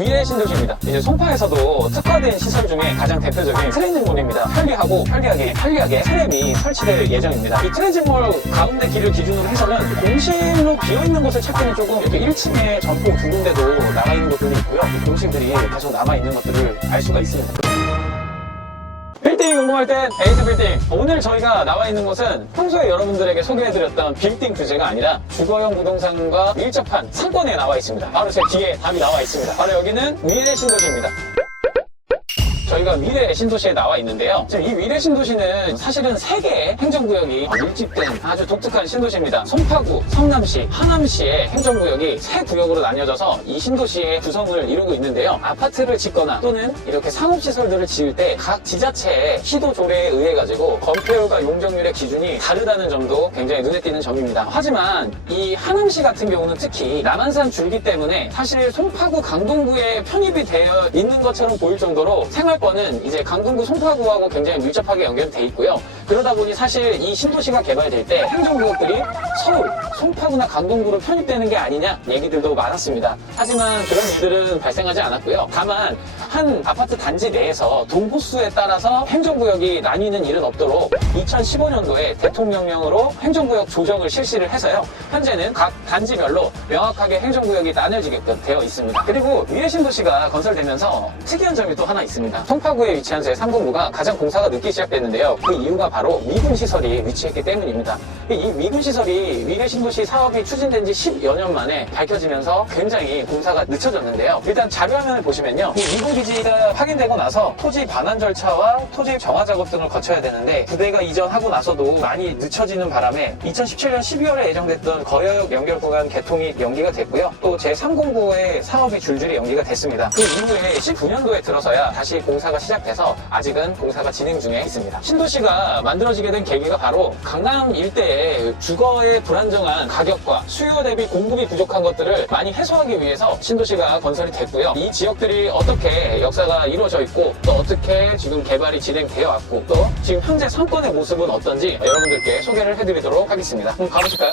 위례 신도시입니다. 이제 송파에서도 특화된 시설 중에 가장 대표적인 트렌진몰입니다. 편리하게 트램이 설치될 예정입니다. 이 트렌진몰 가운데 길을 기준으로 해서는 공실로 비어있는 곳을 찾기는 조금 이렇게 1층에 점포 두 군데도 나가 있는 곳들이 있고요. 이 공실들이 계속 남아있는 것들을 알 수가 있습니다. 빌딩 궁금할 땐 에이스 빌딩. 오늘 저희가 나와 있는 곳은 평소에 여러분들에게 소개해드렸던 빌딩 주제가 아니라 주거용 부동산과 밀접한 상권에 나와 있습니다. 바로 제 뒤에 답이 나와 있습니다. 바로 여기는 위례 신도시입니다. 저희가 위례 신도시에 나와 있는데요. 지금 이 위례 신도시는 사실은 3개의 행정구역이 밀집된 아주 독특한 신도시입니다. 송파구, 성남시, 하남시의 행정구역이 3구역으로 나뉘어져서 이 신도시의 구성을 이루고 있는데요. 아파트를 짓거나 또는 이렇게 상업시설들을 지을 때 각 지자체의 시도 조례에 의해 가지고 건폐율과 용적률의 기준이 다르다는 점도 굉장히 눈에 띄는 점입니다. 하지만 이 하남시 같은 경우는 특히 남한산 줄기 때문에 사실 송파구 강동구에 편입이 되어 있는 것처럼 보일 정도로 생활권은 이제 강동구 송파구하고 굉장히 밀접하게 연결돼 있고요. 그러다 보니 사실 이 신도시가 개발될 때 행정구역들이 서울, 송파구나 강동구로 편입되는 게 아니냐 얘기들도 많았습니다. 하지만 그런 일들은 발생하지 않았고요. 다만 한 아파트 단지 내에서 동호수에 따라서 행정구역이 나뉘는 일은 없도록 2015년도에 대통령령으로 행정구역 조정을 실시를 해서요. 현재는 각 단지별로 명확하게 행정구역이 나눠지게끔 되어 있습니다. 그리고 위례 신도시가 건설되면서 특이한 점이 또 하나 있습니다. 송파구에 위치한 제3공구가 가장 공사가 늦게 시작됐는데요. 그 이유가 바로 미군시설이 위치했기 때문입니다. 이 미군시설이 위례 신도시 사업이 추진된 지 10여 년 만에 밝혀지면서 굉장히 공사가 늦춰졌는데요. 일단 자료화면을 보시면요. 이 미군기지가 확인되고 나서 토지 반환 절차와 토지 정화 작업 등을 거쳐야 되는데 부대가 이전하고 나서도 많이 늦춰지는 바람에 2017년 12월에 예정됐던 거여역 연결 구간 개통이 연기가 됐고요. 또 제3공구의 사업이 줄줄이 연기가 됐습니다. 그 이후에 19년도에 들어서야 다시 공사가 시작돼서 아직은 공사가 진행 중에 있습니다. 신도시가 만들어지게 된 계기가 바로 강남 일대의 주거의 불안정한 가격과 수요 대비 공급이 부족한 것들을 많이 해소하기 위해서 신도시가 건설이 됐고요. 이 지역들이 어떻게 역사가 이루어져 있고 또 어떻게 지금 개발이 진행되어 왔고 또 지금 현재 상권의 모습은 어떤지 여러분들께 소개를 해드리도록 하겠습니다. 그럼 가보실까요?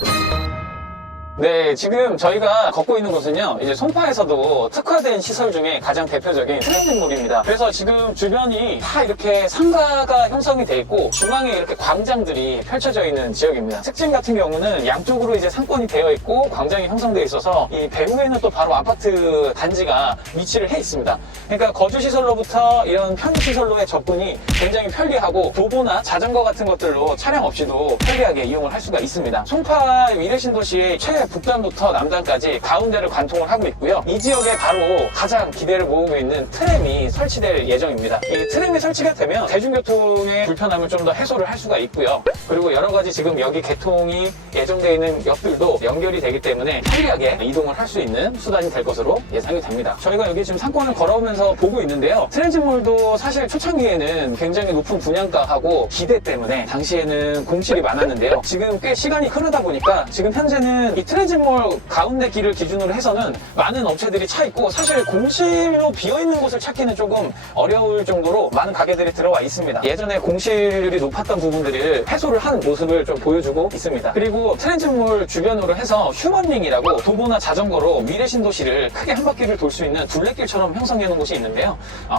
네, 지금 저희가 걷고 있는 곳은요, 이제 송파에서도 특화된 시설 중에 가장 대표적인 트렌진몰입니다. 그래서 지금 주변이 다 이렇게 상가가 형성이 돼 있고 중앙에 이렇게 광장들이 펼쳐져 있는 지역입니다. 특징 같은 경우는 양쪽으로 이제 상권이 되어 있고 광장이 형성되어 있어서 이 배후에는 또 바로 아파트 단지가 위치를 해 있습니다. 그러니까 거주시설로부터 이런 편의시설로의 접근이 굉장히 편리하고 도보나 자전거 같은 것들로 차량 없이도 편리하게 이용을 할 수가 있습니다. 송파 위례 신도시의 북단부터 남단까지 가운데를 관통을 하고 있고요. 이 지역에 바로 가장 기대를 모으고 있는 트램이 설치될 예정입니다. 이 트램이 설치가 되면 대중교통의 불편함을 좀 더 해소를 할 수가 있고요. 그리고 여러 가지 지금 여기 개통이 예정되어 있는 역들도 연결이 되기 때문에 편리하게 이동을 할 수 있는 수단이 될 것으로 예상이 됩니다. 저희가 여기 지금 상권을 걸어오면서 보고 있는데요. 트렌진몰도 사실 초창기에는 굉장히 높은 분양가하고 기대 때문에 당시에는 공실이 많았는데요. 지금 꽤 시간이 흐르다 보니까 지금 현재는 이 트렌진몰 가운데 길을 기준으로 해서는 많은 업체들이 차 있고 사실 공실로 비어있는 곳을 찾기는 조금 어려울 정도로 많은 가게들이 들어와 있습니다. 예전에 공실률이 높았던 부분들을 해소를 한 모습을 좀 보여주고 있습니다. 그리고 트렌진몰 주변으로 해서 휴먼링이라고 도보나 자전거로 위례 신도시를 크게 한 바퀴를 돌 수 있는 둘레길처럼 형성해 놓은 곳이 있는데요.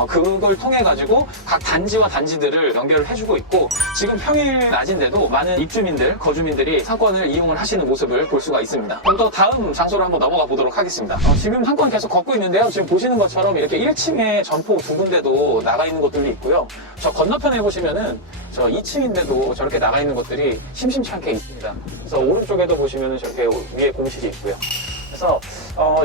그걸 통해 가지고 각 단지와 단지들을 연결을 해주고 있고 지금 평일 낮인데도 많은 입주민들, 거주민들이 상권을 이용을 하시는 모습을 볼 수가 있습니다. 그럼 또 다음 장소로 한번 넘어가 보도록 하겠습니다. 지금 상권 계속 걷고 있는데요. 지금 보시는 것처럼 이렇게 1층에 점포 두 군데도 나가 있는 곳들도 있고요. 저 건너편에 보시면은 저 2층인데도 저렇게 나가 있는 곳들이 심심치 않게 있습니다. 그래서 오른쪽에도 보시면은 저렇게 위에 공실이 있고요. 그래서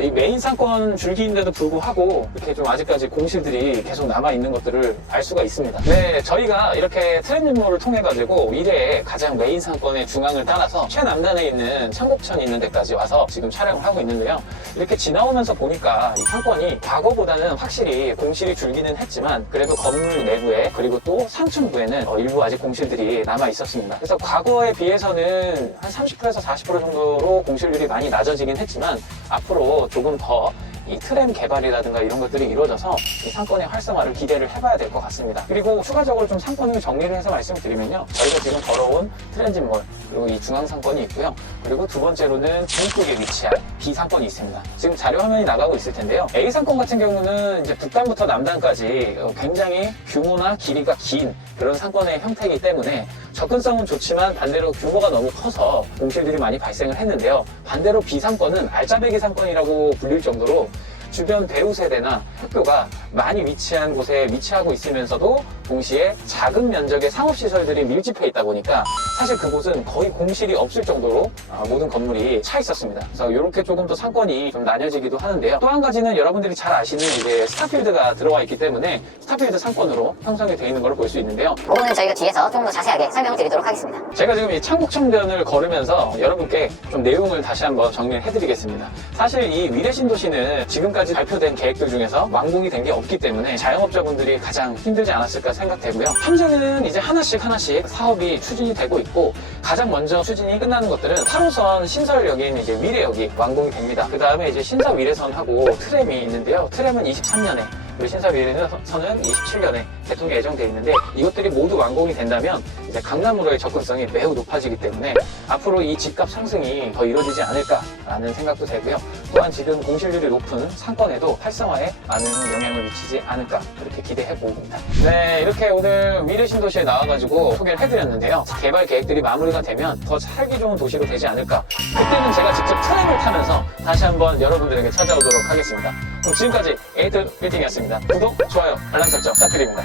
이 메인 상권 줄기인데도 불구하고 이렇게 좀 아직까지 공실들이 계속 남아있는 것들을 알 수가 있습니다. 네, 저희가 이렇게 트렌진몰을 통해 가지고 위례의 가장 메인 상권의 중앙을 따라서 최남단에 있는 창곡천 있는 데까지 와서 지금 촬영을 하고 있는데요. 이렇게 지나오면서 보니까 이 상권이 과거보다는 확실히 공실이 줄기는 했지만 그래도 건물 내부에 그리고 또 상층부에는 일부 아직 공실들이 남아 있었습니다. 그래서 과거에 비해서는 한 30%에서 40% 정도로 공실률이 많이 낮아지긴 했지만 앞으로 조금 더 이 트램 개발이라든가 이런 것들이 이루어져서 이 상권의 활성화를 기대를 해봐야 될 것 같습니다. 그리고 추가적으로 좀 상권을 정리를 해서 말씀드리면요, 저희가 지금 걸어온 트랜짓몰, 그리고 이 중앙 상권이 있고요. 그리고 두 번째로는 중국에 위치한 B 상권이 있습니다. 지금 자료 화면이 나가고 있을 텐데요. A 상권 같은 경우는 이제 북단부터 남단까지 굉장히 규모나 길이가 긴 그런 상권의 형태이기 때문에 접근성은 좋지만 반대로 규모가 너무 커서 공실들이 많이 발생을 했는데요. 반대로 B 상권은 알짜배기 상권이라고 불릴 정도로 주변 배우 세대나 학교가 많이 위치한 곳에 위치하고 있으면서도 동시에 작은 면적의 상업시설들이 밀집해 있다 보니까 사실 그곳은 거의 공실이 없을 정도로 모든 건물이 차 있었습니다. 그래서 이렇게 조금 더 상권이 좀 나뉘어지기도 하는데요. 또 한 가지는 여러분들이 잘 아시는 이제 스타필드가 들어와 있기 때문에 스타필드 상권으로 형성이 되어 있는 걸 볼 수 있는데요. 그거는 저희가 뒤에서 좀 더 자세하게 설명을 드리도록 하겠습니다. 제가 지금 이 창북청변을 걸으면서 여러분께 좀 내용을 다시 한번 정리를 해드리겠습니다. 사실 이 위례신도시는 지금까지 발표된 계획들 중에서 완공이 된 게 없기 때문에 자영업자분들이 가장 힘들지 않았을까 생각되고요. 현재는 이제 하나씩 사업이 추진이 되고 있고, 가장 먼저 추진이 끝나는 것들은 8호선 신설역인 이제 위례역이 완공이 됩니다. 그 다음에 이제 신사 위례선하고 트램이 있는데요. 트램은 23년에, 그리고 신사 위례선은 27년에 개통이 예정되어 있는데, 이것들이 모두 완공이 된다면 이제 강남으로의 접근성이 매우 높아지기 때문에 앞으로 이 집값 상승이 더 이루어지지 않을까라는 생각도 되고요. 또한 지금 공실률이 높은 상권에도 활성화에 많은 영향을 미치지 않을까, 그렇게 기대해 봅니다. 네, 이렇게 오늘 위례신도시에 나와가지고 소개를 해드렸는데요. 개발 계획들이 마무리가 되면 더 살기 좋은 도시로 되지 않을까. 그때는 제가 직접 트램을 타면서 다시 한번 여러분들에게 찾아오도록 하겠습니다. 그럼 지금까지 에이트 빌딩이었습니다. 구독, 좋아요, 알람 설정 부탁드립니다.